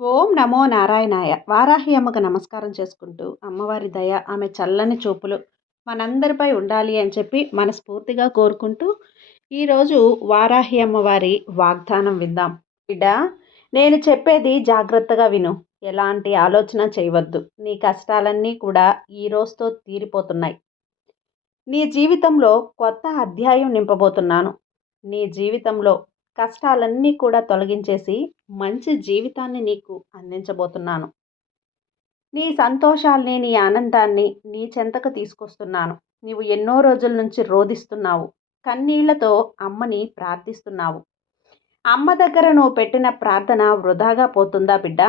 ఓం నమో నారాయణాయ. వారాహి అమ్మకు నమస్కారం చేసుకుంటూ అమ్మవారి దయ ఆమె చల్లని చూపులు మనందరిపై ఉండాలి అని చెప్పి మనస్ఫూర్తిగా కోరుకుంటూ ఈరోజు వారాహి అమ్మవారి వాగ్దానం విందాం. బిడ్డ నేను చెప్పేది జాగ్రత్తగా విను. ఎలాంటి ఆలోచన చేయవద్దు. నీ కష్టాలన్నీ కూడా ఈ రోజుతో తీరిపోతున్నాయి. నీ జీవితంలో కొత్త అధ్యాయం నింపబోతున్నాను. నీ జీవితంలో కష్టాలన్నీ కూడా తొలగించేసి మంచి జీవితాన్ని నీకు అందించబోతున్నాను. నీ సంతోషాల్ని నీ ఆనందాన్ని నీ చెంతకు తీసుకొస్తున్నాను. నీవు ఎన్నో రోజుల నుంచి రోధిస్తున్నావు. కన్నీళ్ళతో అమ్మని ప్రార్థిస్తున్నావు. అమ్మ దగ్గర నువ్వు పెట్టిన ప్రార్థన వృధాగా పోతుందా బిడ్డ?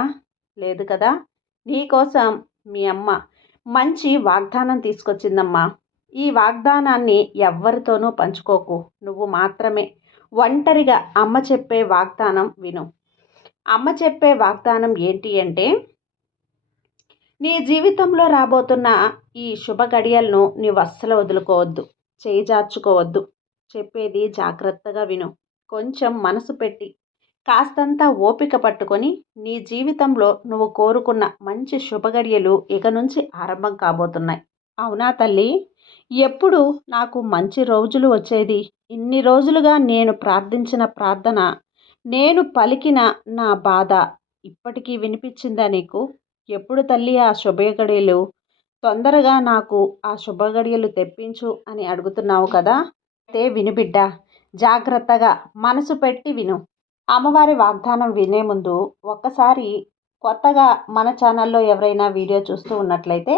లేదు కదా. నీకోసం మీ అమ్మ మంచి వాగ్దానం తీసుకొచ్చిందమ్మా. ఈ వాగ్దానాన్ని ఎవ్వరితోనూ పంచుకోకు. నువ్వు మాత్రమే ఒంటరిగా అమ్మ చెప్పే వాగ్దానం విను. అమ్మ చెప్పే వాగ్దానం ఏంటి అంటే నీ జీవితంలో రాబోతున్న ఈ శుభ గడియలను నీవు అస్సలు వదులుకోవద్దు చేజార్చుకోవద్దు. చెప్పేది జాగ్రత్తగా విను. కొంచెం మనసు పెట్టి కాస్తంత ఓపిక పట్టుకొని నీ జీవితంలో నువ్వు కోరుకున్న మంచి శుభగడియలు ఇక నుంచి ఆరంభం కాబోతున్నాయి. అవునా తల్లి? ఎప్పుడు నాకు మంచి రోజులు వచ్చేది? ఇన్ని రోజులుగా నేను ప్రార్థించిన ప్రార్థన నేను పలికిన నా బాధ ఇప్పటికీ వినిపించిందా నీకు? ఎప్పుడు తల్లి ఆ శుభగడియలు? తొందరగా నాకు ఆ శుభగడియలు తెప్పించు అని అడుగుతున్నావు కదా? అయితే వినుబిడ్డ జాగ్రత్తగా మనసు పెట్టి విను. అమ్మవారి వాగ్దానం వినే ముందు ఒక్కసారి కొత్తగా మన ఛానల్లో ఎవరైనా వీడియో చూస్తూ ఉన్నట్లయితే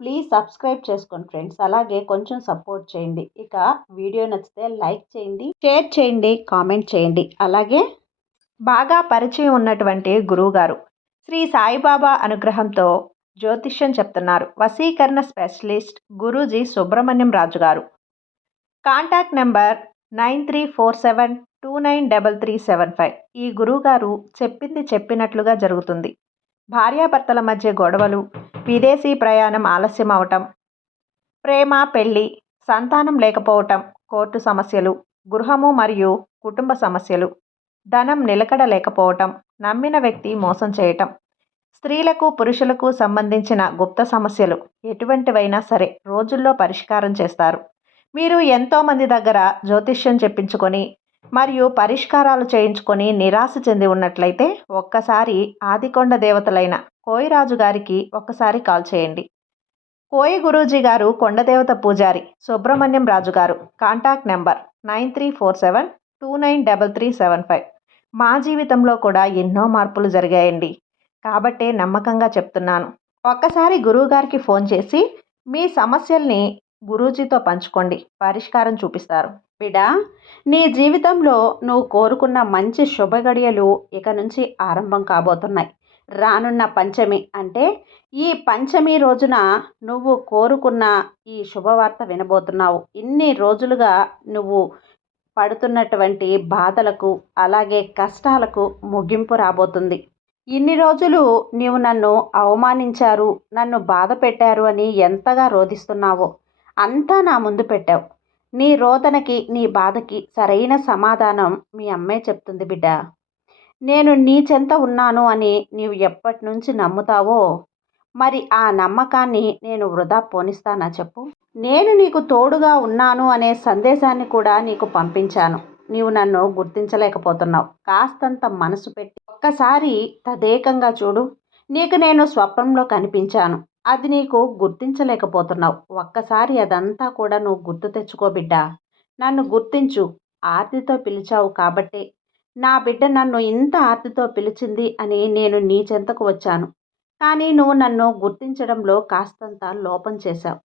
ప్లీజ్ సబ్స్క్రైబ్ చేసుకోండి ఫ్రెండ్స్ అలాగే కొంచెం సపోర్ట్ చేయండి. ఇక వీడియో నచ్చితే లైక్ చేయండి షేర్ చేయండి కామెంట్ చేయండి. అలాగే బాగా పరిచయం ఉన్నటువంటి గురువుగారు శ్రీ సాయిబాబా అనుగ్రహంతో జ్యోతిష్యం చెప్తున్నారు. వసీకరణ స్పెషలిస్ట్ గురూజీ సుబ్రహ్మణ్యం రాజు గారు. Contact number nine three four seven two nine double three seven five. ఈ గురువుగారు చెప్పింది చెప్పినట్లుగా జరుగుతుంది. భార్యాభర్తల మధ్య గొడవలు విదేశీ ప్రయాణం ఆలస్యం అవటం ప్రేమ పెళ్ళి సంతానం లేకపోవటం కోర్టు సమస్యలు గృహము మరియు కుటుంబ సమస్యలు ధనం నిలకడ లేకపోవటం నమ్మిన వ్యక్తి మోసం చేయటం స్త్రీలకు పురుషులకు సంబంధించిన గుప్త సమస్యలు ఎటువంటివైనా సరే రోజుల్లో పరిష్కారం చేస్తారు. మీరు ఎంతోమంది దగ్గర జ్యోతిష్యం చెప్పించుకొని మరియు పరిష్కారాలు చేయించుకొని నిరాశ చెంది ఉన్నట్లయితే ఒక్కసారి ఆదికొండ దేవతలైన కోయిరాజు గారికి ఒక్కసారి కాల్ చేయండి. కోయి గురూజీ గారు కొండదేవత పూజారి సుబ్రహ్మణ్యం రాజు గారు. Contact number nine three four seven two nine double three seven five. మా జీవితంలో కూడా ఎన్నో మార్పులు జరిగాయండి. కాబట్టే నమ్మకంగా చెప్తున్నాను. ఒక్కసారి గురువుగారికి ఫోన్ చేసి మీ సమస్యల్ని గురూజీతో పంచుకోండి. పరిష్కారం చూపిస్తారు. బిడా నీ జీవితంలో నువ్వు కోరుకున్న మంచి శుభగడియలు ఇక నుంచి ఆరంభం కాబోతున్నాయి. రానున్న పంచమి అంటే ఈ పంచమి రోజున నువ్వు కోరుకున్న ఈ శుభవార్త వినబోతున్నావు. ఇన్ని రోజులుగా నువ్వు పడుతున్నటువంటి బాధలకు అలాగే కష్టాలకు ముగింపు రాబోతుంది. ఇన్ని రోజులు నీవు నన్ను అవమానించారు నన్ను బాధ పెట్టారు అని ఎంతగా రోధిస్తున్నావో అంతా నా ముందు పెట్టావు. నీ రోదనకి నీ బాధకి సరైన సమాధానం మీ అమ్మే చెప్తుంది బిడ్డ. నేను నీ చెంత ఉన్నాను అని నీవు ఎప్పటి నుంచి నమ్ముతావో మరి ఆ నమ్మకాన్ని నేను వృధా పోనిస్తానా చెప్పు? నేను నీకు తోడుగా ఉన్నాను అనే సందేశాన్ని కూడా నీకు పంపించాను. నీవు నన్ను గుర్తించలేకపోతున్నావు. కాస్తంత మనసు పెట్టి ఒక్కసారి తదేకంగా చూడు. నీకు నేను స్వప్నంలో కనిపించాను. అది నీకు గుర్తించలేకపోతున్నావు. ఒక్కసారి అదంతా కూడా నువ్వు గుర్తు తెచ్చుకో బిడ్డ. నన్ను గుర్తించు. ఆర్తితో పిలిచావు కాబట్టే. నా బిడ్డ నన్ను ఇంత ఆర్తితో పిలిచింది అని నేను నీ చెంతకు వచ్చాను. కానీ నువ్వు నన్ను గుర్తించడంలో కాస్తంత లోపం చేశావు.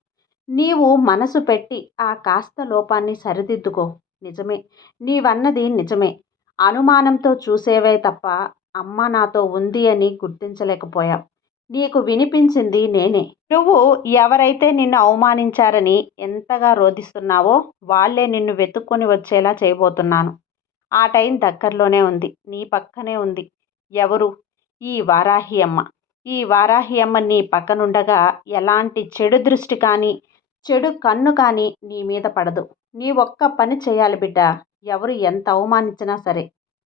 నీవు మనసు పెట్టి ఆ కాస్త లోపాన్ని సరిదిద్దుకో. నిజమే. నీవన్నది నిజమే. అనుమానంతో చూసేవే తప్ప అమ్మ నాతో ఉంది అని గుర్తించలేకపోయావు. నీకు వినిపించింది నేనే. నువ్వు ఎవరైతే నిన్ను అవమానించారని ఎంతగా రోధిస్తున్నావో వాళ్ళే నిన్ను వెతుక్కొని వచ్చేలా చేయబోతున్నాను. ఆ టైం దగ్గరలోనే ఉంది. నీ పక్కనే ఉంది. ఎవరు? ఈ వారాహి అమ్మ. ఈ వారాహి అమ్మ నీ పక్కనుండగా ఎలాంటి చెడు దృష్టి కానీ చెడు కన్ను కానీ నీ మీద పడదు. నీ ఒక్క పని చేయాలి బిడ్డ. ఎవరు ఎంత అవమానించినా సరే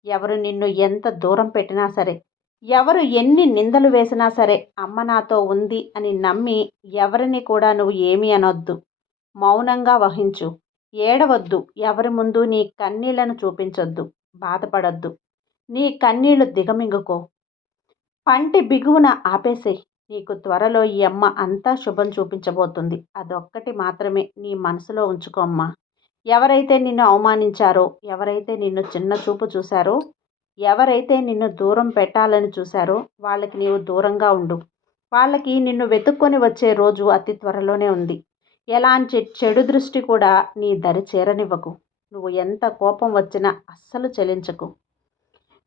ఎవరు నిన్ను ఎంత దూరం పెట్టినా సరే ఎవరు ఎన్ని నిందలు వేసినా సరే అమ్మ నాతో ఉంది అని నమ్మి ఎవరిని కూడా నువ్వు ఏమీ అనొద్దు. మౌనంగా వహించు. ఏడవద్దు. ఎవరి ముందు నీ కన్నీళ్ళను చూపించొద్దు. బాధపడద్దు. నీ కన్నీళ్ళు దిగమింగుకో. పంటి బిగువున ఆపేసేయి నీకు త్వరలో ఈ అమ్మ అంతా శుభం చూపించబోతుంది. అదొక్కటి మాత్రమే నీ మనసులో ఉంచుకో అమ్మా. ఎవరైతే నిన్ను అవమానించారో ఎవరైతే నిన్ను చిన్న చూపు చూశారో ఎవరైతే నిన్ను దూరం పెట్టాలని చూశారో వాళ్ళకి నీవు దూరంగా ఉండు. వాళ్ళకి నిన్ను వెతుక్కొని వచ్చే రోజు అతి త్వరలోనే ఉంది. ఎలాంటి చెడు దృష్టి కూడా నీ దరి చేరనివ్వకు. నువ్వు ఎంత కోపం వచ్చినా అస్సలు చెలించకు.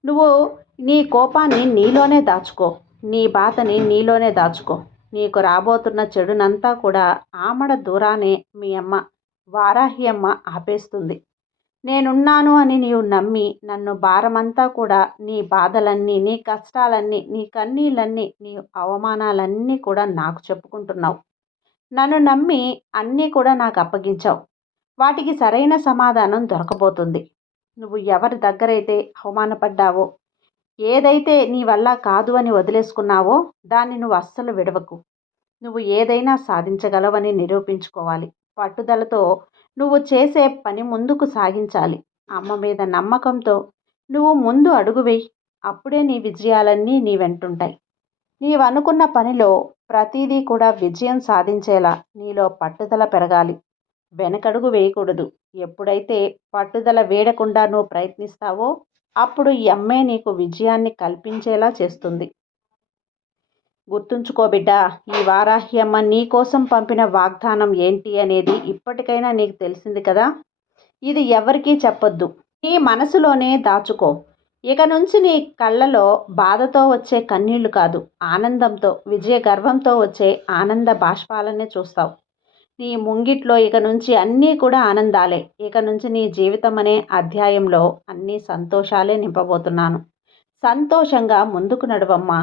నువ్వు నీ కోపాన్ని నీలోనే దాచుకో. నీ బాధని నీలోనే దాచుకో. నీకు రాబోతున్న చెడునంతా కూడా ఆమడ దూరానే మీ అమ్మ వారాహి అమ్మ ఆపేస్తుంది. నేనున్నాను అని నీవు నమ్మి నన్ను భారమంతా కూడా నీ బాధలన్నీ నీ కష్టాలన్నీ నీ కన్నీళ్ళన్నీ నీ అవమానాలన్నీ కూడా నాకు చెప్పుకుంటున్నావు. నన్ను నమ్మి అన్నీ కూడా నాకు అప్పగించావు. వాటికి సరైన సమాధానం దొరకబోతుంది. నువ్వు ఎవరి దగ్గరైతే అవమానపడ్డావో ఏదైతే నీ వల్ల కాదు అని వదిలేసుకున్నావో దాన్ని నువ్వు అస్సలు విడవకు. నువ్వు ఏదైనా సాధించగలవని నిరూపించుకోవాలి. పట్టుదలతో నువ్వు చేసే పని ముందుకు సాగించాలి. అమ్మ మీద నమ్మకంతో నువ్వు ముందు అడుగు వేయి. అప్పుడే నీ విజయాలన్నీ నీ వెంటుంటాయి. నీవు అనుకున్న పనిలో ప్రతిదీ కూడా విజయం సాధించేలా నీలో పట్టుదల పెరగాలి. వెనకడుగు వేయకూడదు. ఎప్పుడైతే పట్టుదల వేడకుండా నువ్వు ప్రయత్నిస్తావో అప్పుడు ఈ అమ్మే నీకు విజయాన్ని కల్పించేలా చేస్తుంది. గుర్తుంచుకో బిడ్డ ఈ వారాహి అమ్మ నీ కోసం పంపిన వాగ్దానం ఏంటి అనేది ఇప్పటికైనా నీకు తెలిసింది కదా? ఇది ఎవరికీ చెప్పొద్దు. నీ మనసులోనే దాచుకో. ఇక నుంచి నీ కళ్ళలో బాధతో వచ్చే కన్నీళ్ళు కాదు ఆనందంతో విజయ గర్వంతో వచ్చే ఆనంద బాష్పాలనే చూస్తావు. నీ ముంగిట్లో ఇక నుంచి అన్నీ కూడా ఆనందాలే. ఇక నుంచి నీ జీవితం అనే అధ్యాయంలో అన్ని సంతోషాలే నింపబోతున్నాను. సంతోషంగా ముందుకు నడువమ్మా.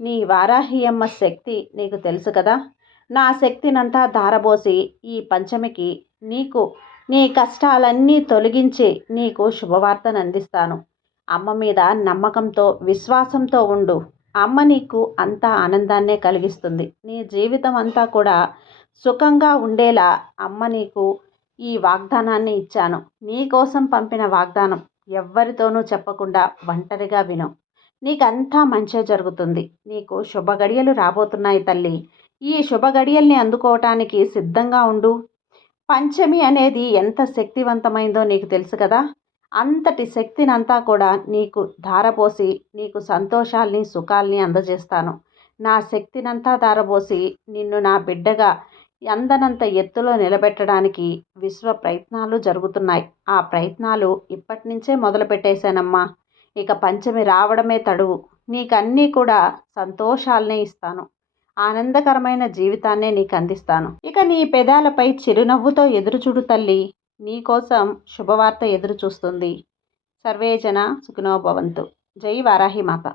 నీ వారాహియమ్మ శక్తి నీకు తెలుసు కదా. నా శక్తినంతా ధారబోసి ఈ పంచమికి నీకు నీ కష్టాలన్నీ తొలగించి నీకు శుభవార్తను అందిస్తాను. అమ్మ మీద నమ్మకంతో విశ్వాసంతో ఉండు. అమ్మ నీకు అంతా ఆనందాన్నే కలిగిస్తుంది. నీ జీవితం అంతా కూడా సుఖంగా ఉండేలా అమ్మ నీకు ఈ వాగ్దానాన్ని ఇచ్చాను. నీ కోసం పంపిన వాగ్దానం ఎవ్వరితోనూ చెప్పకుండా ఒంటరిగా విను. నీకంతా మంచే జరుగుతుంది. నీకు శుభగడియలు రాబోతున్నాయి తల్లి. ఈ శుభగడియల్ని అందుకోవటానికి సిద్ధంగా ఉండు. పంచమి అనేది ఎంత శక్తివంతమైందో నీకు తెలుసు కదా. అంతటి శక్తినంతా కూడా నీకు ధారపోసి నీకు సంతోషాల్ని సుఖాల్ని అందజేస్తాను. నా శక్తినంతా ధారపోసి నిన్ను నా బిడ్డగా అందనంత ఎత్తులో నిలబెట్టడానికి విశ్వ ప్రయత్నాలు జరుగుతున్నాయి. ఆ ప్రయత్నాలు ఇప్పటి నుంచే మొదలు పెట్టేశానమ్మా ఇక పంచమి రావడమే తడువు. నీకన్నీ కూడా సంతోషాలనే ఇస్తాను. ఆనందకరమైన జీవితాన్నే నీకు అందిస్తాను ఇక నీ పెదాలపై చిరునవ్వుతో ఎదురుచూడు తల్లి. నీకోసం శుభవార్త ఎదురు చూస్తుంది సర్వేజన సుఖినోభవంతు జై వారాహి మాత.